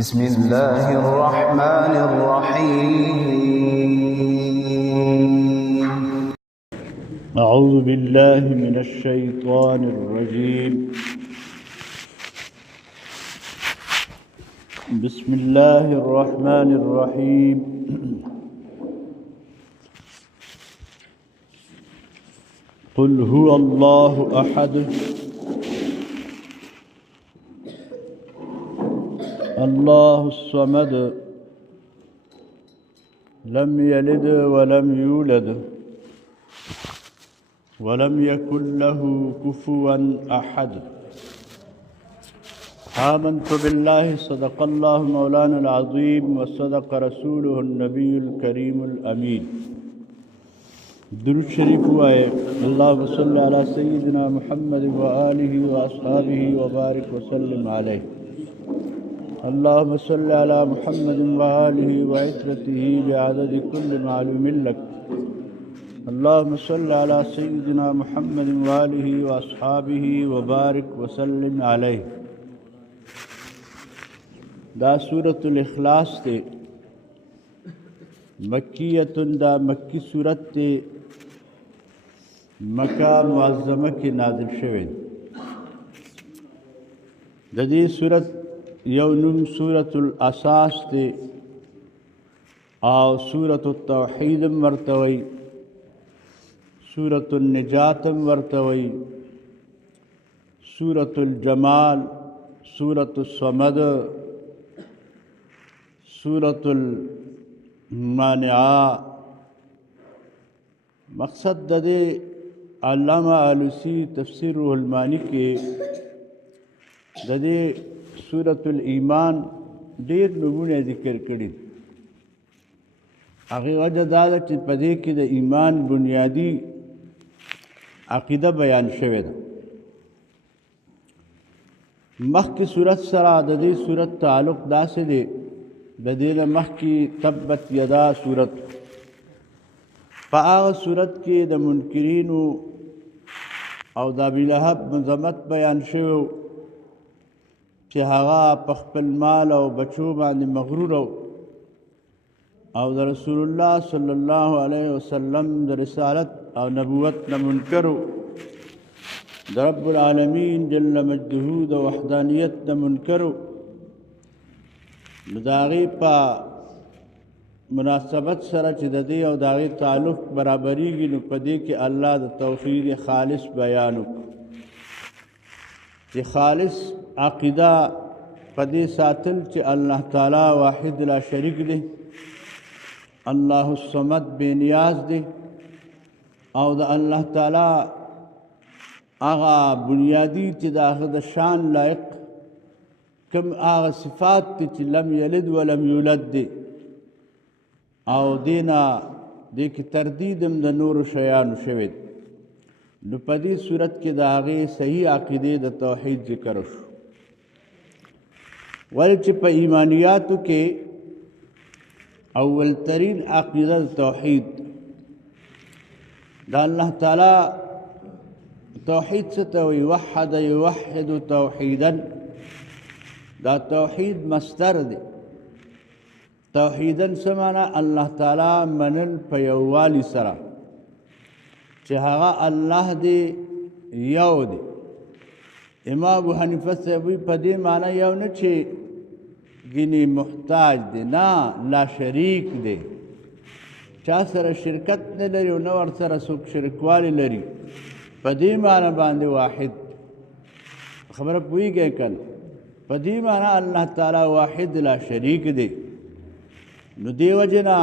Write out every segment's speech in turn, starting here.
بسم الله الرحمن الرحيم. أعوذ بالله من الشيطان الرجيم. بسم الله الرحمن الرحيم. قل هو الله أحد الله الصمد لم يلد ولم يولد ولم يكن له كفوا أحد. آمنت بالله صدق الله مولانا العظيم وصدق رسوله النبي الكريم الأمين. درود شریف وائے اللهم صل على سيدنا محمد وآله وأصحابه وبارك وسلم عليه. اللهم صل على محمد وآله وعترته بعدد كل معلوم لك. اللهم صل على سيدنا محمد وآله وأصحابه وبارك وسلم عليه. دا سورة الإخلاص تے مکیتن دا مکی سورت تے مکہ معظمہ کی نازل شوید. دا دی سورت یونم سورة الاساس تے او سورة التوحید مرتوی سورة النجات مرتوی سورة الجمال سورة الصمد سورة المانعہ. مقصد دے علامہ آلوسی تفسیر روح المانی کے دے سورة الایمان دیر نمونه ذکر کړي. هغه وجه دا ده چې په دې کې د ایمان بنیادی عقیده بیان شوې ده. مخکې صورت سره د دې صورت تعلق داسې دی د دې نه مخکې تبت یدا صورت په هغه صورت کې د منکرینو او د ابي لهب مذمت بیان شوی چې هغه په خپل مال او بچو باندې مغرور او د رسول الله صلی الله علیه وسلم د رسالت او نبوت نه منکر د رب العالمین جل مجده د وحدانیت نه منکر. د هغې په مناسبت سره چې د دې او د هغې تعلق برابریږي نو په دې کې الله د توحید خالص بیان وکړو چې خالص عقیده په دې ساتل چې الله تعالی واحد لا شریک دی، الله الصمد بے نیاز دی، او د الله تعالی هغه بنیادی چې د هغه د شان لایق کم هغه صفات چې لم یلد ولم یولد دی او دینا دې کې تردید هم د نورو شیانو شوی. نو په دې صورت کې د هغې صحیح عقیدې د توحید ذکر شو. ولې چې په ایمانیاتو کې اول ترین عقیده د توحید د الله تعالی توحید څه ته وایي؟ وحد یوحد توحیدا. دا توحید مصدر دی. توحیدن څه معنا؟ الله تعالی منل په یووالي سره چې هغه الله دی یو دی. امام ابو حنیفه صاحب په دې معنا یو نه چې ګینې محتاج دی، نه، لا شریک دی، چا سره شرکت نه لري او نه ورسره څوک شرکوالی لري. په دې معنا باندې واحد. خبره پوهېږئ که نه؟ په دې معنا الله تعالی واحد لا شریک دی. نو دې وجې نه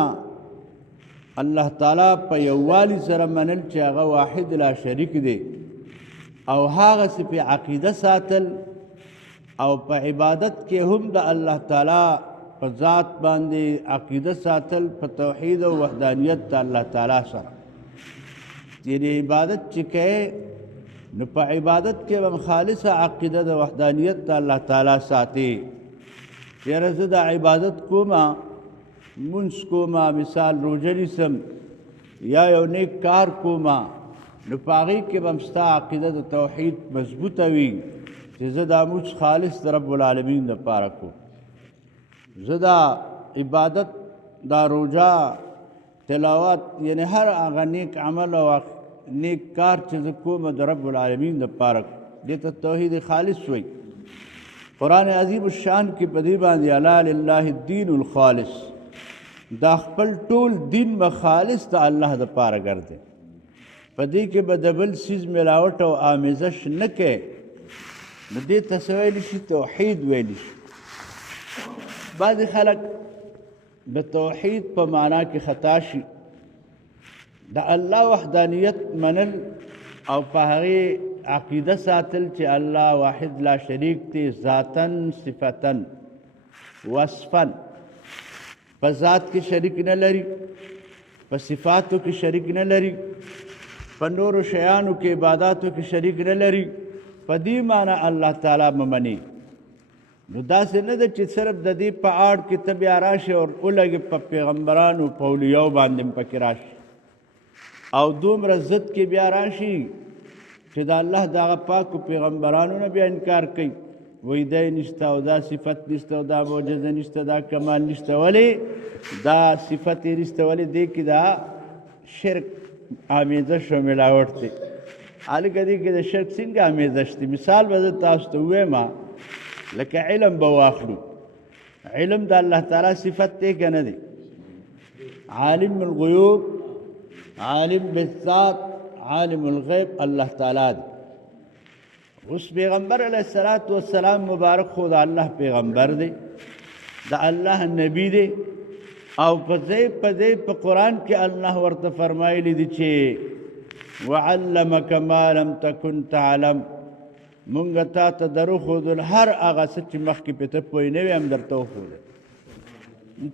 الله تعالی په یووالي سره منل چې هغه واحد لا شریک دی او هغسې په عقیده ساتل او په عبادت کې هم د الله تعالی په ذات باندې عقیده ساتل په توحید او وحدانیت د الله تعالی سره. یعنې عبادت چې کوې نو په عبادت کې هم خالصه عقیده د وحدانیت د الله تعالی ساتي. یاره زه د عبادت کومه، منځ کومه، مثال روژه نیسم یا یو نیک کار کومه، نو په هغې کې به هم ستا عقیده د توحید مضبوطه وي چې زه دا موږ خالص د رب العالمین دپاره کوم. زه دا عبادت دا روجا تلاوت یعنی هر هغه نیک عمل او نیک کار چې زه کوم د رب العالمین دپاره دې ته توحید خالص وایي. قرآن عظیم الشان کې په دې باندې الا لله الدین الخالص، دا خپل ټول دین به خالص د الله دپاره ګرځي. په دې کې به د بل څیز ملاوټ او آمیزش نه کوي. نو دې ته څه ویلی شي؟ توحید ویلی شي. بعضې خلک د توحید په معنا کې خطا شي، د الله وحدانیت منل او په هغې عقیده ساتل چې الله واحد لا شریک دی، ذاتن صفتن وصفن، په ذات کې شریک نه لري، په صفاتو کې شریک نه لري، په نورو شیانو کې عباداتو کې شریک نه لري. په دې معنی الله تعالی ممني. نو داسې نه ده چې صرف د دې په آړ کې ته بیا راشي او ولګې په پیغمبرانو په اولیاو باندې پکې راشي او دومره ضد کې بیا راشي چې د الله دغه پاکو پیغمبرانو نه بیا انکار کوي، وایي دی نشته او دا صفت نشته او دا معجزه نشته، دا کمال نشته. ولې دا صفت یې نشته؟ ولې دې کې دا شرک آمیزش او ملاوټ دی. هلکه دې کې د شرک څنګه آمیزش دی؟ مثال به زه تاسو ته ووایم، لکه علم به واخلو. علم د الله تعالی صفت دی که نه دی؟ عالم الغیوب، عالم بالذات، عالم الغیب الله تعالی دی. اوس پیغمبر علیه السلام مبارک خو د الله پیغمبر دی، د الله نبی دی، او په ځای په قرآن کې الله ورته فرمایلی دی چې وعلمک ما لم تکن تعلم، مونږ تا ته درښودل هر هغه څه چې مخکې پې ته پوه نه وې هم درته وښودل.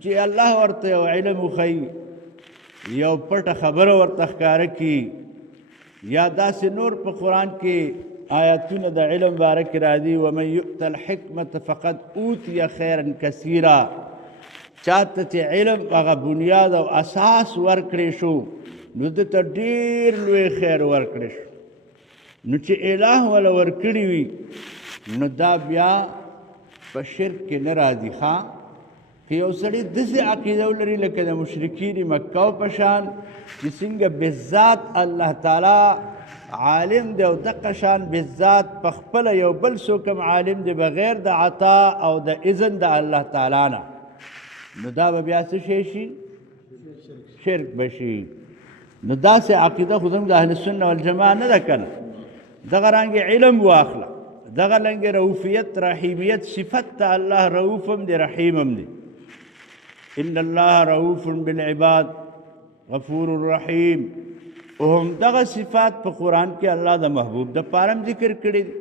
چې الله ورته یو علم وښیي، یو پټه خبره ورته ښکاره کړي، یا داسې نور په قرآن کې آیاتونه د علم باره کې راځي ومن یؤت الحکمة فقد اوتي خیرا کثیرا. چاته چې علم هغه بنیاد او اساس ورکړی شو نو ده ته ډېر لوی خیر ورکړی شو. نو چې الہ ولا ورکړي وي نو دا بیا په شرک کې نه راځي. ښه که یو سړی داسې عقیده ولري لکه د مشرکین مکه په شان چې څنګه بالذات الله تعالی عالم دی او دقه شان بالذات په خپله یو بل څوک هم عالم دی بغیر د عطا او د اذن د الله تعالی نه، نو دا به بیا څه شی شي؟ شرک به شي. نو داسې عقیده خو زموږ د اهل سنه والجماعه نه ده که نه. دغه رنګې علم واخله، دغه رنګې رؤوفیت رحیمیت صفت ته الله رؤوف هم دی رحیم هم دی. ان الله رؤوف بالعباد غفور رحیم. او هم دغه صفات په قرآن کې الله د محبوب د پاره هم ذکر کړي دي.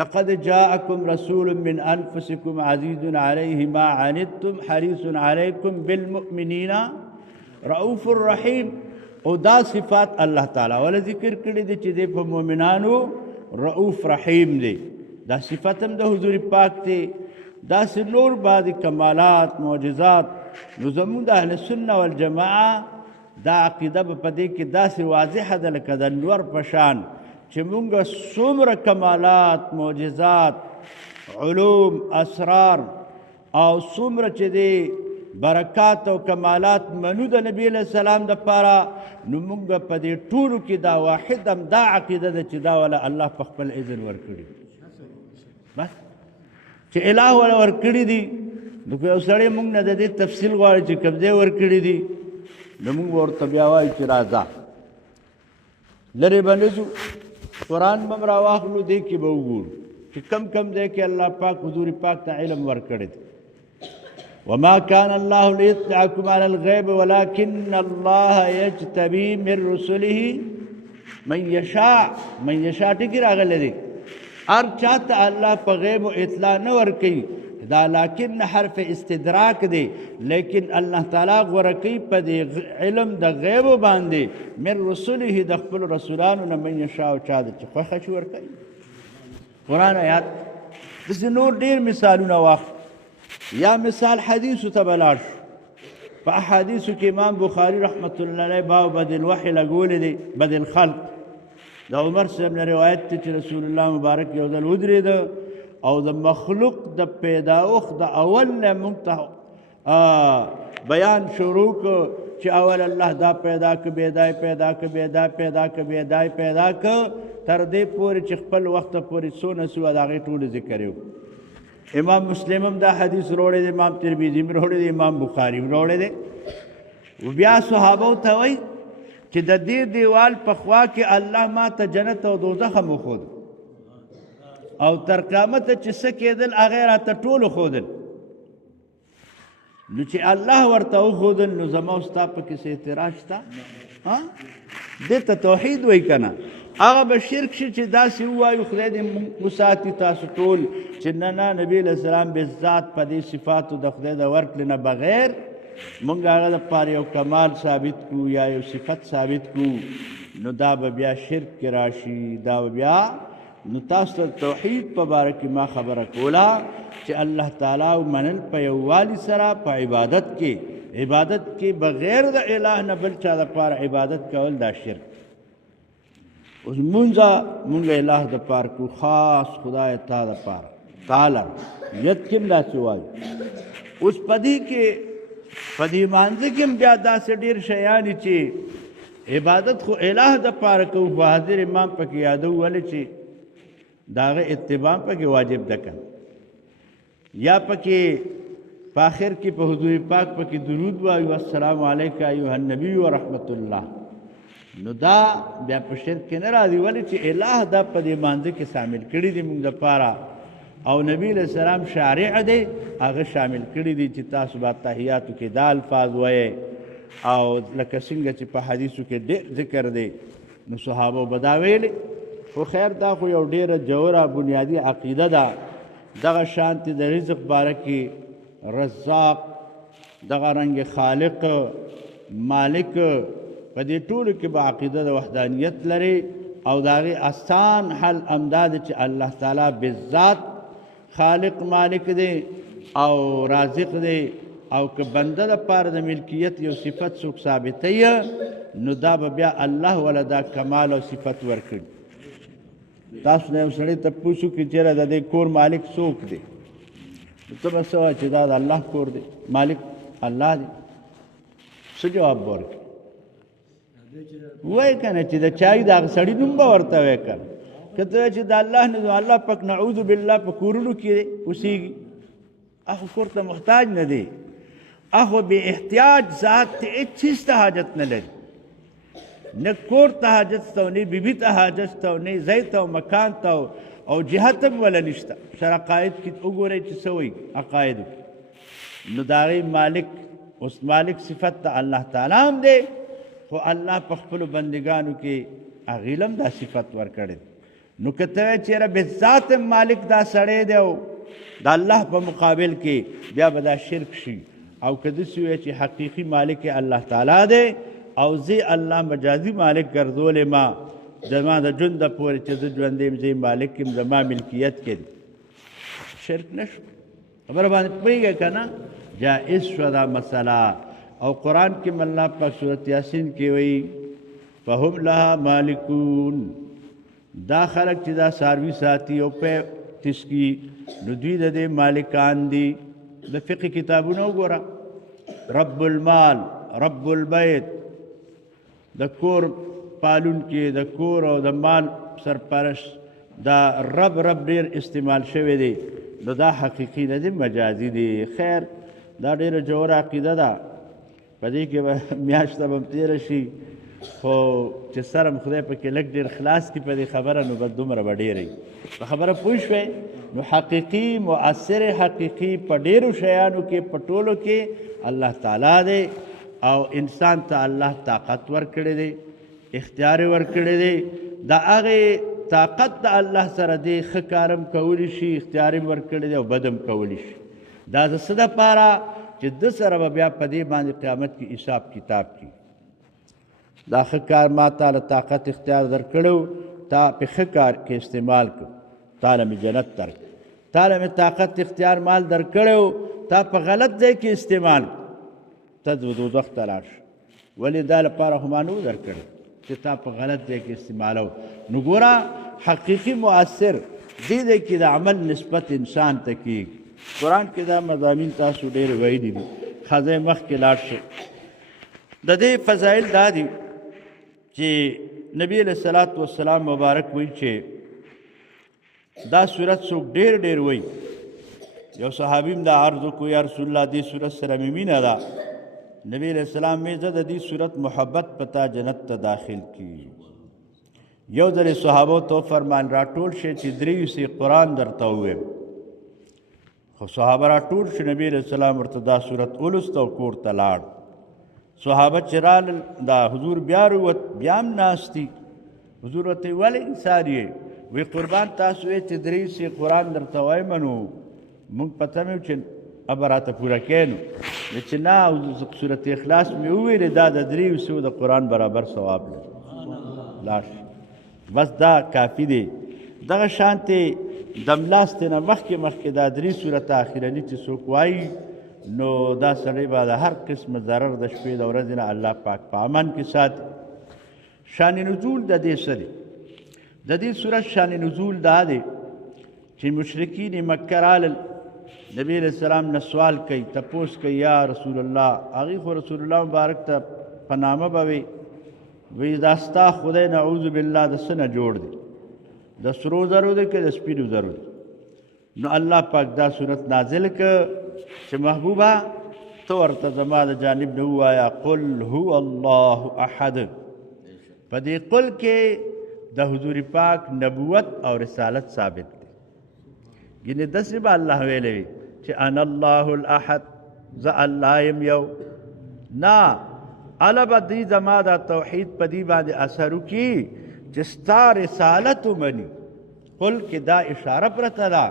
لقد جاءکم رسول من انفسکم عزیز علیه ما عنتم حریص علیکم بالمؤمنین رؤوف الرحیم. او دا صفات الله تعالی ولا ذکر کړي دي چې د په مؤمنانو رؤوف رحیم دی. دا صفت هم د حضور پاک دی. دا سه نور بعض کمالات معجزات. نو زموږ د اهل سنه والجماعه دا عقیده په دې کې داسې واضحه ده لکه د نور په شان چې مونږ څومره کمالات معجزات علوم اسرار او څومره چې دی برکات او کمالات منو د نبی علیہ السلام د پاره، نو مونږ په دې ټولو کې دا واحد هم دا عقیده ده چې دا ولا الله په خپل اذن ورکړي. بس چې الہ ولا ورکړي دي نو که یو سړی مونږ نه د دې تفصیل غواړي چې کوم ځای ورکړي دي نو مونږ ورته بیا وایو چې راځه لرې به نه ځو، قرآن به هم راواخلو، دې کې به وګورو چې کم ځای کې الله پاک حضور پاک ته علم ورکړی دی. وما كان الله ليطلعكم على الغيب ولكن الله يجتبي من رسله من يشاء. من يشاء ټکي راغلی دی، هر چاته الله په غیب و اطلاع نه ورکوي. دا لکن حرف استدراک دی، لیکن الله تعالی غوره کوي په دې علم د غیب باندې من رسوله د خپل رسولانو نه من یشاء چا چې خوښه شي ورکوي. قرآن آیات داسې نور ډېر مثالونه واخلو. یا مثال حدیثو ته به لاړ شو. په احادیثو کې امام بخاري رحمت الله علیه باب بدء الوحی لګولی دی، بدء الخلق. د عمر صاحب نه روایت دی چې رسول الله مبارک یو ځل ودرېده او د مخلوق د پیداوخت د اول نه موږ ته بیان شروع کړ چې اول الله دا پیدا که بیدای پیدا که بیدای پیدا که بیدای پیدا که تر دې پورې چې خپل وخت پورې څونه سو د هغې ټول ذکر یو امام مسلم هم دا حدیث روړی دی امام ترمذي هم روړی دی امام بخاري هم روړی دی بیا صحابو ته وایي چې د دې دیوال په خوا کې الله ما ته جنت او دوزخ هم وښود او تر قیامته چې څه کېدل هغې راته ټول وښودل نو چې الله ورته وښودل نو زما او ستا پکې څه اعتراض شته دې ته توحید وایي که نه هغه به شرک شي چې داسې ووایو خدای دې وساتي تاسو ټول چې نه نه نبي علیه السلام بالذات په دې صفاتو د خدای د ورکړې نه بغیر مونږ هغه دپاره یو کمال ثابت کړو یا یو صفت ثابت کړو نو دا به بیا شرک کې راشي دا به بیا نو تاسو ته توحید په باره کې ما خبره کوله چې الله تعالی ومنل په یووالي سره په عبادت کې بغیر د اله نه بل چا دپاره عبادت کول دا شرک اوس مونږ اله دپاره کو خاص خدای تا دپاره تعالی نیت کې هم داسې وایو اوس په دې کې په دې مانځه کې هم بیا داسې ډېر شیان چې عبادت خو اله دپاره کوو په حاضر امام پکې یادو ولې چې د هغه اتباع پکې واجب ده که یا پکې په آخر کې په حضور پاک پکې درود وایو السلام علیک ایها النبی ورحمت الله نو دا بیا په شرک کې نه راځي ولې چې اله دا په دې مانځه کې شامل کړي دي موږ دپاره او نبی علیہ السلام شارع دی هغه شامل کړي دي چې تاسو به تحیاتو کې دا الفاظ وایئ او لکه څنګه چې په حدیثو کې ډېر ذکر دی نو صحابو به دا ویلې خو خیر دا خو یو ډېره جوړه بنیادي عقیده ده دغه شانتې د رزق باره کې رزاق دغه رنګ خالق مالک په دې ټولو کې به عقیده د وحدانیت لري او د هغې آسان حل همدا دی چې الله تعالی بالذات خالق مالک دی او رازق دی او که بنده دپاره د ملکیت یو صفت څوک ثابتوي نو دا به بیا الله وله دا کمال او صفت ورکړي تاسو نه یو سړي تپوس وکړي چېرې د دې کور مالک څوک دی نو ته به څه وایې چې دا د الله کور دی مالک الله دی څه جواب به ورکړي وایي که نه چې د چای د هغه سړي نوم به ورته وایې که نه که ته وایې چې د الله نه الله پاک نعوذ بالله په کورونو کې اوسېږي هغه کور ته محتاج نه دی هغه بې احتیاج ذات ته هېڅ چیز ته حاجت نه لري نه کور ته حاجت ته او نه بیبي ته حاجت ته او نه ځای ته او مکان ته او جهت هم وله نشته شر عقاید کې وګورئ چې څه وایي عقایدو کې نو د هغې مالک اوس مالک صفت ته الله تعالی هم دی خو الله په خپلو بندګانو کې هغې له هم دا صفت ورکړی نو که ته وایې چېرې بالذات مالک دا سړی دی او د الله په مقابل کې بیا به دا شرک شي او که داسې وایې چې حقیقي مالک الله تعالی دی او زه الله مجازي مالک ګرځولی ما زما د ژوند پورې چې زه ژوندی یم زه مالک یم زما ملکیت کې دی شرک نه شو خبره باندې پوهېږئ که نه جائز شوه دا مسله او قرآن کې الله پاک صورت یاسین کې وایي فهم لها مالکون دا خلق چې دا څاروي ساتي او په تسکي نو دوی د دې مالکان دي د فقه کتابونه وګوره رب المال رب البیت د کور پالون کې د کور او د مال سرپرست دا رب ډېر استعمال شوی دی نو دا حقیقي نه دی مجازي دی خیر دا ډېره جوړه عقیده ده په دې کې به میاشته به هم تېره شي خو چې سر هم خدای پکې لږ ډېر خلاص کړي په دې خبره نو به دومره به ډېره وي په خبره پوه شوې نو حقیقي مؤثر حقیقي په ډېرو شیانو کې په ټولو کې الله تعالی دی او انسان ته الله طاقت ورکړی دی اختیار ورکړی دی د هغې طاقت د الله سره دی ښه کار هم کولی شي اختیار هم ورکړی دی او بد هم کولی شي دا د څه دپاره چې ده سره به بیا په دې باندې قیامت کې حساب کتاب کړي دا ښه کار ما تاله طاقت اختیار درکړی تا په ښه کار کې استعمال کړو تاله مې جنت درکړ تاله مې طاقت اختیار مال درکړی تا په غلط ځای کې استعمال ته دوزخ ته لاړ شو ولې دا لپاره خو ما نه و درکړی چې تا په غلط ځای کې استعمالو نو ګوره حقیقي مؤثر دې کې د عمل نسبت انسان ته کېږي. قرآن کې دا مضامین تاسو ډېر ویلي دي. ښځی مخکې لاړ شئ. د دې فضایل دا دي چې نبی علیه الصلاة والسلام مبارک وایي چې دا صورت څوک ډېر ډېر وایي. یو صحابي هم دا عرض وکړو یا رسول الله دې صورت سره مې مینه ده. نبی علیه السلام مې زه د دې صورت محبت پتا جنت ته داخل کړي. یو ځل صحابو ته فرمان راټول شي چې درې سي قرآن درته ووایم. خو صحابه راټول شو. نبی علیه السلام ورته دا صورت ولوست او کور ته لاړ. صحابه چې رالل دا حضور بیا روت بیا هم ناست دي. حضور ورته ولې انسان یې وی قربان تاسو یې چې درې سي قرآن درته وایم نو موږ پته مې چې ابه راته پوره کړې نو چې نه صورت اخلاص مې وویلې دا د درې سو د قرآن برابر ثواب لري. لاړ بس دا کافي دی. دغه شانتې دملاستې نه مخکې دا درې صورت اخرني چې څوک وایي نو دا سړی به د هر قسم ضرر د شپې د ورځې نه الله پاک په امن کې ساتي. شان نزول د دې څه دی؟ د دې صورت شان نزول دا دی چې مشرکین مکه رالل. نبی علیہ السلام نه سوال کوي، تپوس کوي یا رسول الله. هغې خو رسول الله مبارک ته په نامه به وی دا ستا خدای نعوذ بالله د څه نه جوړ دی؟ د سرو زرو دی که د سپینو زرو دی؟ نو الله پاک دا صورت نازل که چې محبوبه ته ورته زما د جانب نه ووایه قل هو الله احد. په دې قل کې د حضور پاک نبوت او رسالت ثابت دی. یعنې داسې به الله ویلی وي چې انا الله الاحد، زه الله یم یو. نه اله به دوی زما دا توحید په دې باندې اثر وکړي چې ستا رسالت ومني. قل کې دا اشاره پرته ده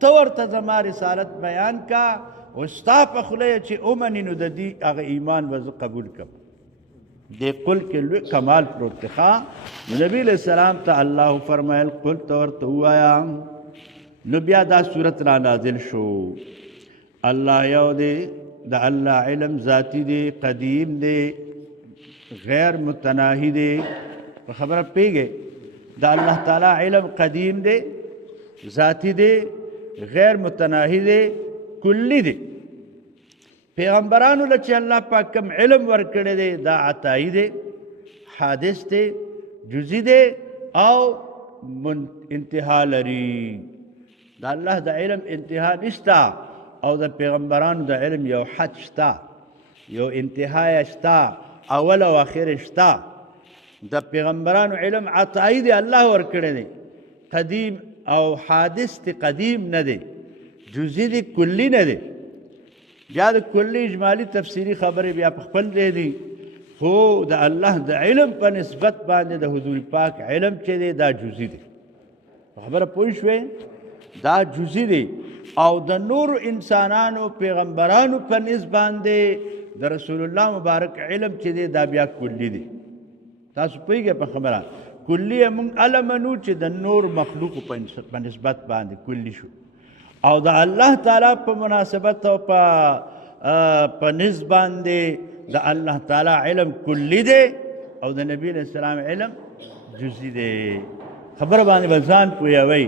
ته ورته زما رسالت بیان کا او ستا په خوله چې ومني نو د دې هغه ایمان به زه قبول کړم. دې قل کې لوی کمال پروت دی. نبی علیہ السلام ته الله فرمایل قل ته ورته ووایه. نو بیا دا صورت را نازل شو. الله یو دی، د الله علم ذاتی دی، قدیم دی، غیر متناهی دی. په خبره پیږئ د الله تعالی علم قدیم دی، ذاتی دی، غیر متناهی دی، کلی دی. پیغمبرانو له چې الله پاک کوم علم ورکړی دی دا عطایي دی، حادث دی، جزئی دی او انتها لري. د الله د علم انتها نشته او د پیغمبرانو د علم یو حد شته، یو انتها شته، اول او آخر شته. د پیغمبرانو علم عطایي دی، الله ورکړی دی، قدیم او حادث دی، قدیم نه دی، جزئی دی، کلی نه دی. بیا د کلی اجمالی تفسیری خبرې بیا په خپل ځای دي، خو د الله د علم په نسبت باندې د حضور پاک علم چې دی دا جزئی دی. خبره پوه شوې؟ دا جزئی دی. او د نور انسانانو پیغمبرانو په نسبت باندې د رسول الله مبارک علم چې دی دا بیا کلی دی. تاسو پوهیږئ په خبره؟ کلی موږ هله منو چې د نور مخلوقو په نسبت باندې کلی شو، او د الله تعالی په مناسبت او په نسبت باندې د الله تعالی علم کلی دی او د نبی علیہ السلام علم جزئی دی. خبره باندې به ځان پوهوئ.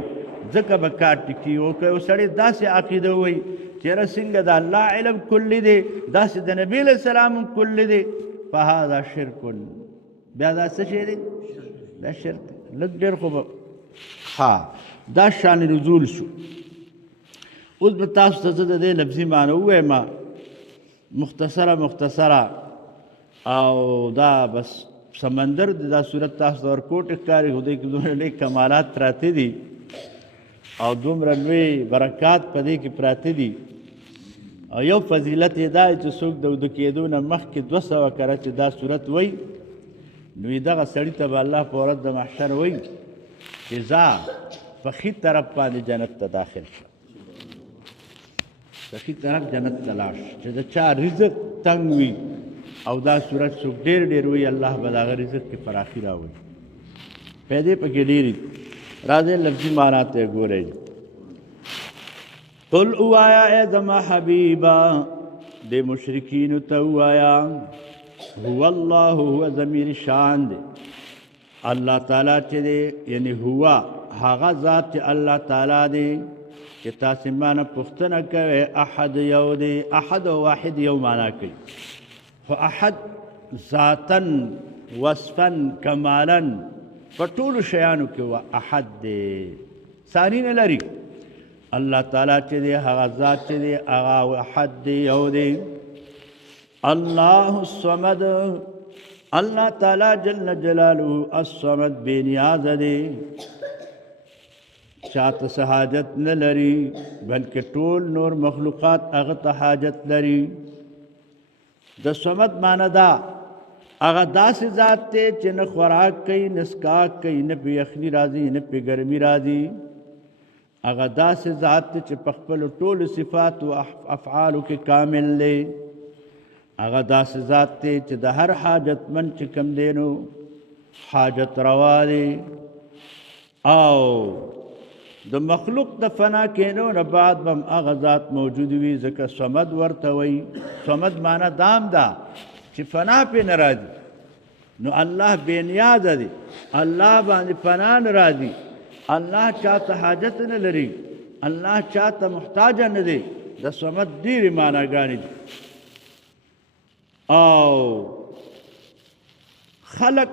ځکه به کار ټکي او که یو سړی داسې عقیده ووایي چېره څنګه د الله علم کلی دی داسې د نبي علیه السلام هم کلی دی، فهذا شرک. بیا دا څه شی دی؟ دا شرک دی. لږ ډېر خو به دا شان نزول شو. اوس به تاسو ته زه د دې لفظي معنی ووایم مختصره او دا بس سمندر دی. دا صورت تاسو ته ورکوټ ښکاري، خو دې کې دومره لوی کمالات پراته دي او دومره لوی برکات په دې کې پراته دي. او یو فضیلت یې دا چې څوک د وده کېدو نه مخکې 200 کره چې دا صورت وایي نو دغه سړي ته به الله په ورځ د محشر وایي چې ځه په ښي طرف باندې جنت ته داخل شه، په ښي طرف جنت ته لاړ شه. چې د چا رزق تنګ وي او دا صورت څوک ډېر ډېر وایي الله به د هغه رزق کې فراخي راولي. پیدې پکې ډېرې دي. راځئ لفظي معنا ته ګورئ. قل اوایا اے زما حبیبا دے مشرکین ته اوایا هو الله هو ضمیر شان دے الله تعالی چې دے یعنی هو هغه ذات چې الله تعالی دی چې تاسې مانه پوښتنه کوئ احد یو دی احد او واحد یو معنا کوي خو احد ذاتن وصفا کمالا په ټولو شیانو کې احد دی ثاني نه لري الله تعالی چې دی هغه ذات چې دی هغه احد دی یو دی الله الصمد الله تعالی جل جلاله الصمد بے نیاز دی چاته څه حاجت نه لري بلکې ټول نور مخلوقات هغه ته حاجت لري د صمد معنی دا هغه داسې ذات دی چې نه خوراک کوي نه څښاک کوي نه پې یخني راځي نه پې ګرمي راځي هغه داسې ذات دی چې په خپلو ټولو صفاتو افعالو کې کامل دی هغه داسې ذات دی چې د هر حاجتمند چې کوم دی نو حاجت روا دی او د مخلوق د فنا کېدو نه بعد به هم هغه ذات موجود وي ځکه صمد ورته وایي صمد معنا دام دا چې فنا پې نه راځي نو الله بې نیازه دی الله باندې فنا نه راځي الله چاته حاجت نه لري الله چاته محتاجه نه دی د صمد ډېرې معناګانې دي او خلق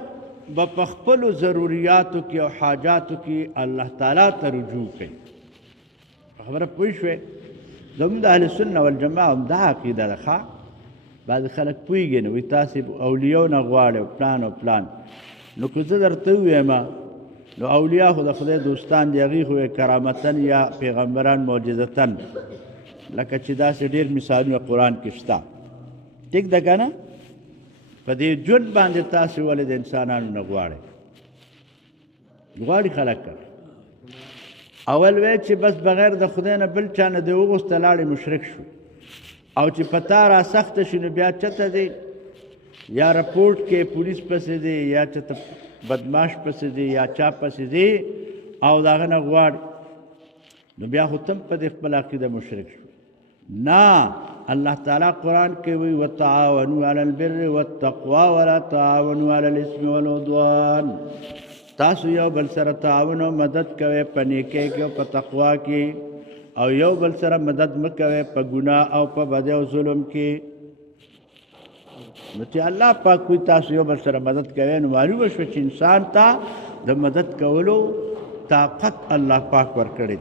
به په خپلو ضروریاتو کې او حاجاتو کې الله تعالی ته رجوع کوي خبره پوه شوې زموږ د اهل سنه والجماعه هم دا عقیده ده ښه بعضې خلک پوهېږي نه وایي تاسې اولیو نه غواړئ او پلان او پلان نو که زه درته ووایم نو اولیا خو د خدای دوستان دي هغوی خو کرامتن یا پیغمبران معجزتن لکه چې داسې ډېر مثالونه قرآن کې شته ټیک ده که نه په دې ژوند باندې تاسې ولې د انسانانو نه غواړئ غواړي خلک کنه اول وی چې بس بغیر د خدای نه بل چا نه دی وغوسته لاړې مشرک شو او چې په تا را سخته شي نو بیا چته دی یا رپورټ کې پولیس پسې دی یا چته بدماش پسې دی یا چا پسې دی او د هغه نه غواړي نو بیا خو تم په دې خپل عقیده مشرک شو نه الله تعالی قرآن کې وی وتعاونوا علی البر والتقوا ولا تعاونوا علی الاثم والعدوان تاسو یو بل سره تعاون او مدد کوئ په نیکۍ کې او په تقوا کې او یو بل سره مدد مکوئ په ګناه او په بد او ظلم کې نو چې الله پاک کوي تاسو یو بل سره مدد کوئ نو معلومه شوه چې انسان ته د مدد کولو طاقت الله پاک ورکړی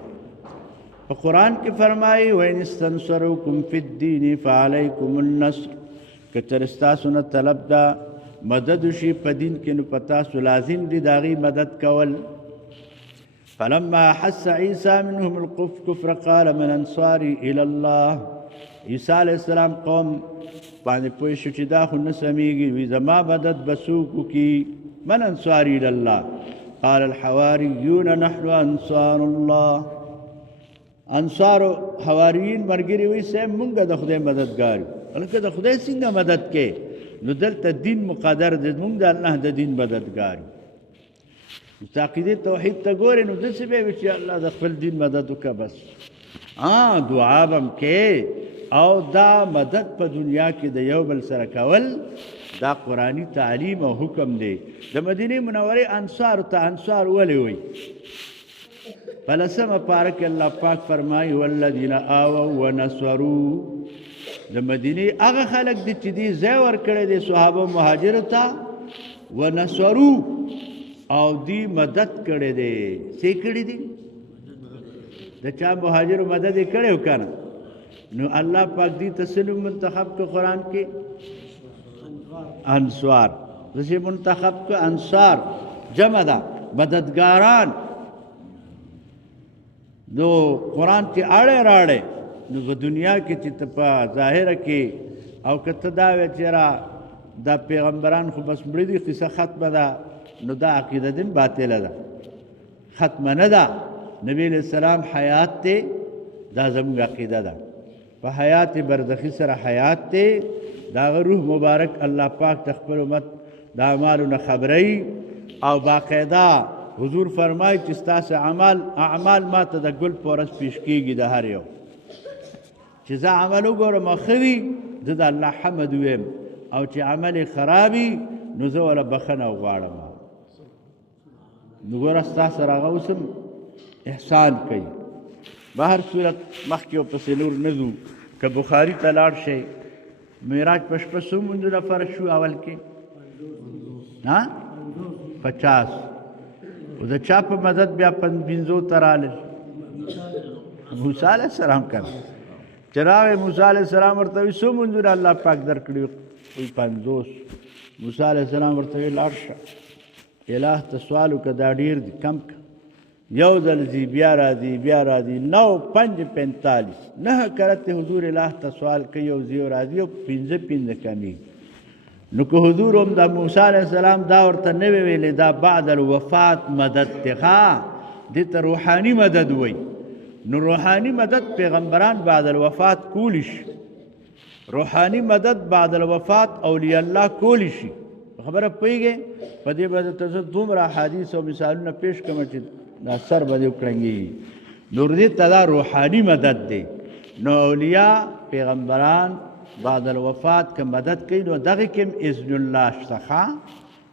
په قرآن کې فرمایي وَإِنِ اسْتَنْصَرُوكُمْ فِي الدِّينِ فَعَلَيْكُمُ النَّصْرُ که چېرې ستاسو نه طلب ده مدد وشي په دین کې نو په تاسو لازم دي د هغې مدد کول فلما أحس عيسى منهم الكفر قال من أنصاري إلى الله عیسی علیہ السلام قوم باندې پوه شو چې دا خو نه سمیږي وي زما مدد به څوک وکړي من انصاري إلى الله قال الحواریون نحن انصار الله انصارو حواریین مرګري وي صاحب مونږ د خدای مددګار یو هلکه د خدای څنګه مدد کې نو دلته دین مقدر دی مونږ د الله د دین مددګار یو عقیدې توحید ته ګورې نو داسې به وي چې الله د خپل دین مدد وکړه بس دعا به هم کې او دا مدد په دنیا کې د یو بل سره کول دا قرآني تعلیم او حکم دی د مدینې منورې انصارو ته انصار ولې وایي په لسمه پاره کې الله پاک فرمایي والذین آووا ونصروا د مدینې هغه خلک دي چې دې ځای ورکړی دی صحابه مهاجرو ته ونصروا او دی مدد کړی دی څه کړی دی د چا مهاجرو مدد یې کړی و که نه نو الله پاک دی تسلیم منتخب کو قرآن کې انصار دسې منتخب کو انصار جمع ده مددګاران نو قرآن چې اړې راړې نو په دنیا کې چې ته په ظاهره کې او که ته دا وې چې را دا پیغمبران خو بس مړه دي قصه ختمه ده نو دا عقیده دین باطله ده ختمه نه ده نبی علیہ السلام حیات ته دا زموږ عقیده ده په حیات برزخی سره حیات ته دا روح مبارک الله پاک د خپل امت د اعمالو نه خبري او باقاعده حضور فرمایي چې ستاسو اعمال ما ته د ګل پورس پیش کیږي د هر یو چې زه عمل وګورم ښه وي زه د الله حمد ویم او چې عمل خرابي نو زه ولا بخنه غواړم نو ګوره ستا سره هغه اوس هم احسان کوي. بهر صورت مخکې ورپسې نور نه ځو، که بخاري ته لاړ شئ معراج په شپه څو لمونځونه فرض شو اول کې؟ 50. او د چا په مدد بیا 50 ته رالل؟ موسی علیه السلام کړه. چې راغی موسی علیه السلام ورته وایي څو لمونځونه الله پاک درکړي؟ وایي 50. موسی علیه السلام ورته وایي لاړ شه الٰه ته سوال وکړه دا ډېر دي کم کړه. یو ځل ځي بیا راځي 9 5 45 9 کرته حضور الٰه ته سوال کوي او ځي او راځي او 15 کمیږي. نو که حضور هم د موسی علیه السلام دا ورته نه وی ویلې دا بعد الوفات مدد دی، دې ته روحاني مدد وایي. نو روحاني مدد پیغمبران بعد الوفات کولی شي، روحاني مدد بعد الوفات اولیاء الله کولی شي. خبره پوهېږې؟ په دې باندې ته زه دومره احادیث او مثالونه پیش کوم چې دا سر به دې وکړنګېږي. نو دې ته دا روحاني مدد دی. نو اولیاء پیغمبران بعد الوفات که مدد کوي نو دغه کې اذن الله شته،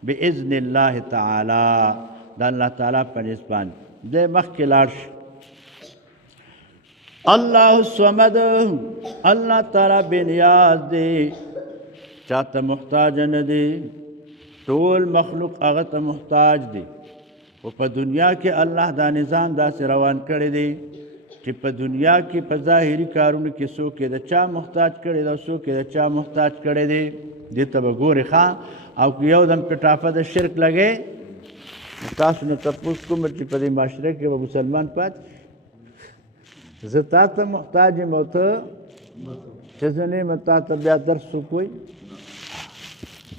باذن الله تعالی د الله تعالی په نسبت دې مخکې لاړ شي. الله الصمد، الله تعالی بے نیاز دی، چاته محتاج نه دی، ټول مخلوق هغه ته محتاج دی. او په دنیا کې الله دا نظام داسې روان کړی دی چې په دنیا کې په ظاهري کارونو کې څوک یې د چا محتاج کړی دی او څوک یې د چا محتاج کړی دی. دې ته به ګورې ښه. او که یو دم په ټاپه د شرک لګې، تاسو نه تپوس کوم چې په دې معاشره کې به مسلمان پاتې زه تا ته محتاج یم او ته چې زه نه یم تا ته بیا درس څوک وایي؟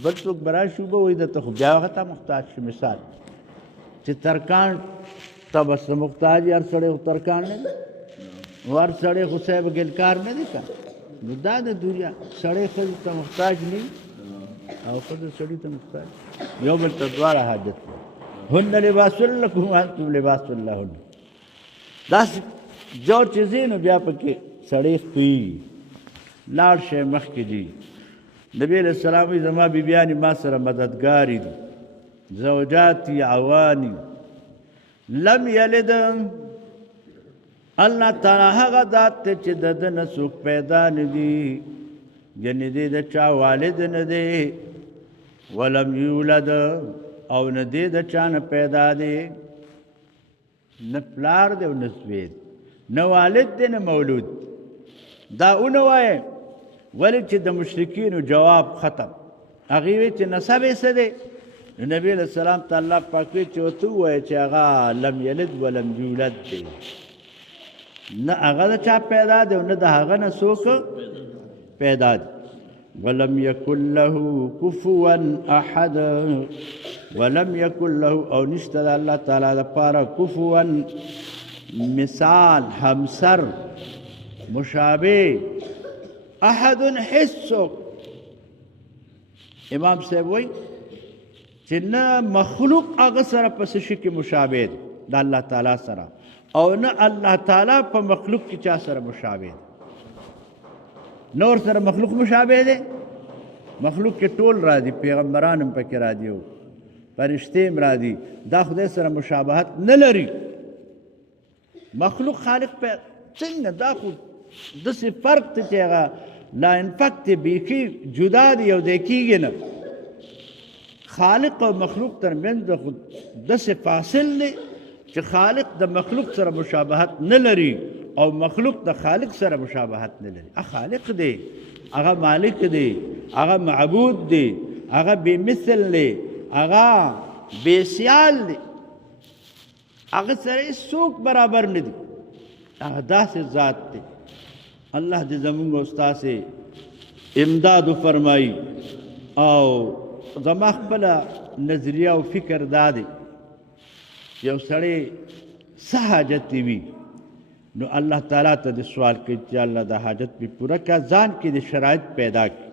بل څوک به راشي وبه وایي درته خو بیا هغه ته محتاج شي. مثال چې ترکان ته بس محتاج هر سړی خو ترکان نه دی، هر سړی خو صاحب ګلکار نه دی که. نو دا د دنیا سړی ښځې ته محتاج نه او ښځه سړي ته محتاج، یو بل ته دواړه حاجت لري. هن لباس لکم وانتم لباس لهن. داسې جوړ چې ځي نو بیا پکې سړی خپوي. لاړ شی مخکې دي. نبی علیہ السلام وایي زما بیبیانې ما سره مددګارې دي، زوجاتي عواني لم یلد. الله تعالی هغه ذات دی چې د ده نه څوک پیدا نه دي، یعنې دی د چا والد نه دی، ولم یولد او نه دی د چا نه پیدا دی، نه پلار دی او نه زوی دی، نه والد دی نه مولود. دا ونه وایه ولې چې د مشرکینو جواب ختم. هغې وایي چې نسب یې څه دی؟ نو نبی علیہ السلام ته الله پاک وایي چې ورته ووایه چې هغه لم یلد ولم یولد دی، نه هغه د چا پیدا دی او نه د هغه نه څوک پیدا دی. ولم یکن له کفوا احد، ولم یکن له او نشته د الله تعالی دپاره کفوا مثال، همسر، مشابه، احد حسک. امام صاحب وایي چې نه مخلوق هغه سره په څه شي کې مشابه دی د الله تعالی سره، او نه الله تعالی په مخلوق کې چا سره مشابه دی. نور سره مخلوق مشابه دی؟ مخلوق کې ټول راځي، پیغمبران هم پکې راځي او فرشتې هم راځي، دا خدای سره مشابهت نه لري. مخلوق خالق په څنګه؟ دا خو داسې فرق دی چې هغه لا انفق دی، بیخي جدا دی او دی کېږي نه. خالق او مخلوق ترمنځ د خود داسې فاصل دی چې خالق د مخلوق سره مشابهت نه لري او مخلوق د خالق سره مشابهت نه لري. خالق دی، هغه مالک دی، هغه معبود دی، هغه بې مثل دی، هغه بې سیال دی، هغه سره هېڅوک برابر نه دی. هغه داسې ذات دی. الله دې زمونږ او ستاسې امداد وفرمایي. او زما خپله نظریه او فکر دا دی یو سړی څه حاجت وي نو الله تعالی ته د سوال کوي چې الله دا حاجت به پوره کړه، ځان کې د شرایط پیدا کړي.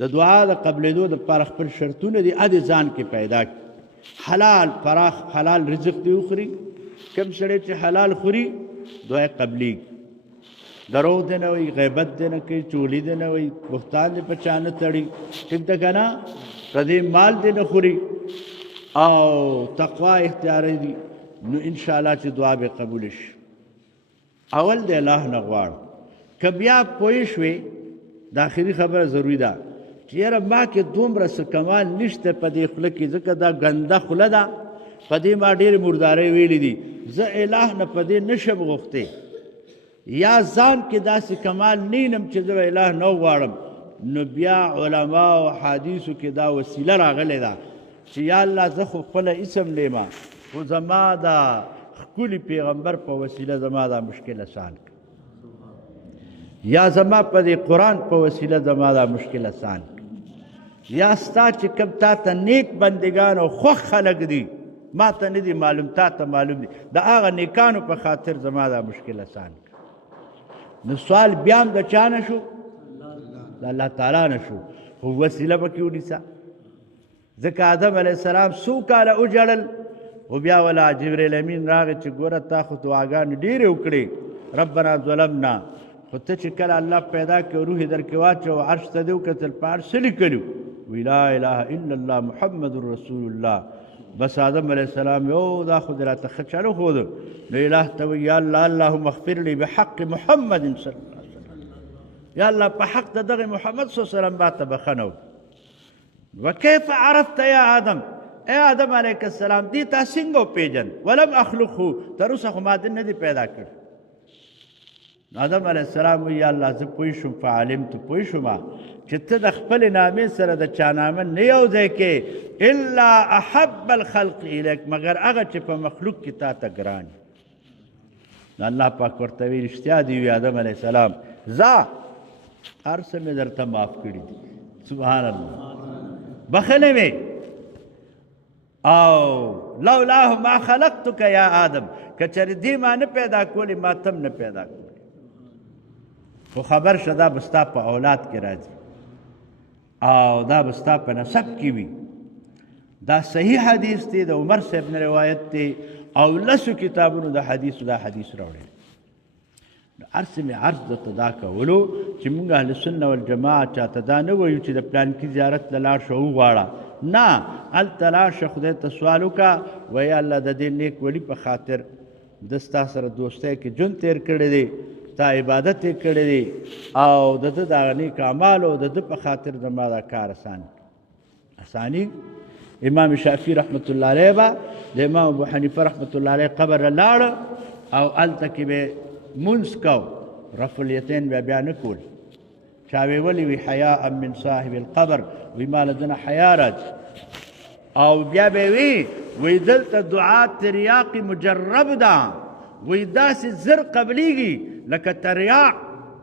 د دعا د قبلېدو دپاره خپل شرطونه دي ادې ځان کې پیدا کړي. حلال فراخ حلال رزق دی وخوري. کوم سړی چې حلال خوري دعا قبلېږي. دروغ دی نه وایي، غیبت دی نه کوي، چولی دی نه وایي، بهتان دی په چا نه تړي، ټیک ده که نه، پردې مال دی نه خوري او تقوا اختیاروي. نو ان شاء الله چې دعا به قبول شي. اول د الله نه غواړ که بیا پوه شوې د آخري خبره ضروري ده چې یاره ما کې دومره څه کمال نشته په دې خوله کې ځکه دا ګنده خوله ده په دې ما ډېرې مردارۍ ویلي دي زه اله نه په دې نشم غوښتی یا ځان کې داسې کمال نینم چې زه اله نه وغواړم نو بیا علما او حدیثو کې دا وسیله راغلی ده چې یا الله زه خو خپله اسم لیما خو زما دا ښکلي پیغمبر په وسیله زما دا مشکل اسان کړه یا زما په دې قرآن په وسیله زما دا مشکل اسان کړه یا ستا چې کوم تا ته نیک بندگان او خوښ خلک دي ما ته نه دي معلوم تا ته معلوم دي د هغه نیکانو په خاطر زما دا مشکل اسان کړه نو سوال بیا هم د چا نه شو د الله تعالی نه شو خو وسیله پکې ونیسه ځکه آدم علیه السلام څو کاله وجړل و بیا ولا جبریل امین راغی چې ګوره تا خو دعاګانې ډېرې وکړې ربنا ظلمنا خو ته چې کله الله پیدا کړې روح یې درکې واچو عرش ته دې وکتل په هر څه لیکلي وی لا اله الا الله محمد رسول الله بس آدم علیه السلام یو دا خو دې راته ښه چلو ښوده نو اله ته وی یا الله اللهم اغفر لي بحق محمد صلی الله علیه وسلم یا الله په حق د دغه محمد صلی الله علیه وسلم باته بخنه وکیف عرفت یا آدم اے آدم علیہ السلام دی تا څنګه وپېژن ولم اخلقه تر اوسه خو ما دې نه دی پیدا کړ آدم علیه السلام وی یا الله زه پوه شوم فعلمت پوه شوم چې ته د خپلې نامې سره د چا نامه نه یو ځای کې الا احب الخلق الیک مگر هغه چې په مخلوق کې تا ته ګران الله پاک ورته وی رښتیا دی وی آدم علیه السلام ځه هر څه مې درته معاف کړي دي سبحان الله بخښلې مې او لولاه ما خلقتک یا آدم کچر دی ما نه پیدا کولی ما تم نه پیدا کولی خو خبر شه دا به ستا په اولاد کې راځي او دا به ستا په نسب کې وي دا صحیح حدیث دی د عمر صاحب نه روایت دی او لسو کتابونو د حدیثو دا حدیث راوړی هر څه مې عرض درته دا کولو چې موږ اهل سنه والجماعه چاته دا نه وایو چې د پلانکي زیارت ته لاړ شه وغواړه نه هلته لاړ شه خدای ته سوال وکړه وایه الله د دې نیک وړي په خاطر د ستا سره دوستی کې ژوند تېر کړی دی تا عبادت یې کړی دی او د ده دغه نیک اعمالو د ده په خاطر زما دا کار اساني امام شافعي رحمت الله علیه به د امام ابو حنیفه رحمت الله علیه قبر لاړه او هلته کې به منځ کو رفع الیدین بیا نه کول چا وی ولي وی حیاء من صاحب القبر وی ما له دنه حیا راځي او بیا به وی دلته دعا تریاقي مجرب ده وی داسې زر قبلیږي لکه تریاق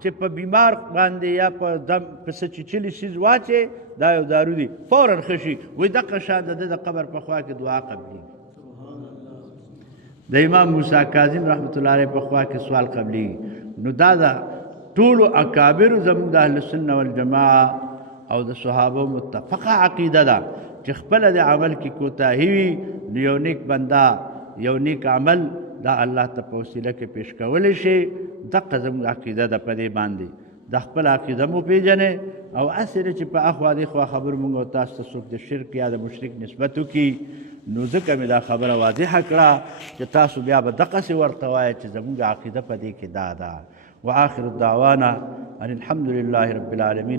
چې په بیمار باندې یا په دم په څه چیچلي څیز واچې دا یو دارو دي فورا ښه شي وی دقه شان د ده د قبر په خوا کې دعا قبلیږي د امام موسی کاظم رحمت الله علیه په خوا کې سوال قبلیږي نو دا د ټولو اکابرو زموږ د اهل سنه والجماعه او د صحابو متفقه عقیده ده چې خپله د عمل کې کوتاهي وي نو یو نیک بنده یو نیک عمل دا الله ته په وسیله کې پیش کولی شي دقه زموږ عقیده ده په دې باندې د خپل عقیده مو پیژنې او هسې نه چې په اخوا دېخوا خبر مونږ او تاسو ته څوک د شرک یا د مشرک نسبت وکړي نو ځکه مې دا خبره واضحه کړه چې تاسو بیا به دقسې ورته وایه چې زموږ عقیده په دې کې دا ده وآخر الدعوانا ان الحمد لله رب العالمين